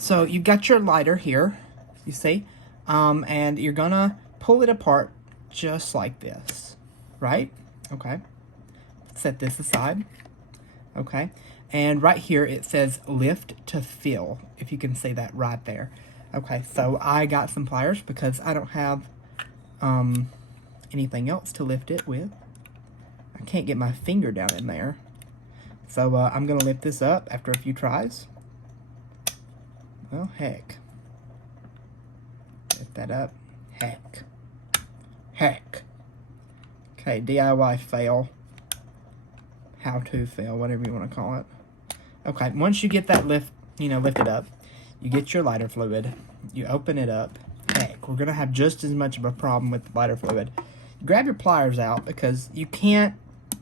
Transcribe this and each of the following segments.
So you've got your lighter here, you see, and you're gonna pull it apart just like this, right? Okay. Set this aside. Okay. And right here it says lift to fill, if you can see that right there. Okay, so I got some pliers because I don't have anything else to lift it with. I can't get my finger down in there. So I'm gonna lift this up after a few tries. Well, heck. Lift that up. Heck. Heck. Okay, DIY fail. How to fail, whatever you want to call it. Okay, once you get that lifted up, you get your lighter fluid. You open it up. Heck, we're gonna have just as much of a problem with the lighter fluid. Grab your pliers out because you can't,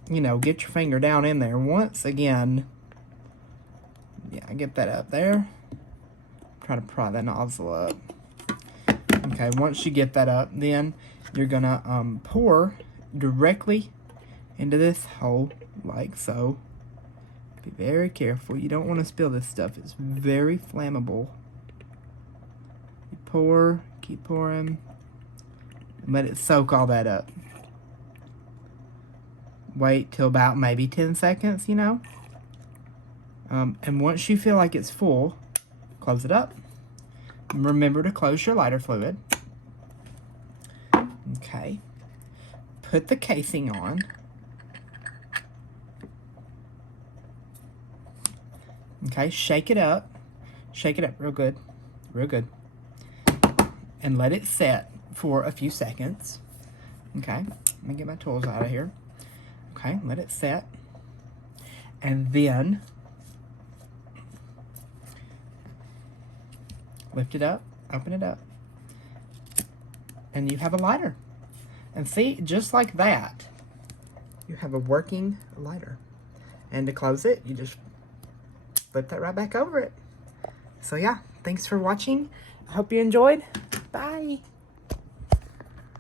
get your finger down in there. Once again, yeah, get that up there. Try to pry that nozzle up. Okay, once you get that up, then you're gonna pour directly into this hole like so. Be very careful. You don't want to spill this stuff. It's very flammable. You pour, keep pouring, and let it soak all that up. Wait till about maybe 10 seconds, and once you feel like it's full, close it up. And remember to close your lighter fluid. Okay. Put the casing on. Okay, shake it up. Shake it up real good. Real good. And let it set for a few seconds. Okay, let me get my tools out of here. Okay, let it set. And then lift it up, open it up, and you have a lighter. And see, just like that, you have a working lighter. And to close it, you just flip that right back over it. So yeah, thanks for watching. I hope you enjoyed. Bye.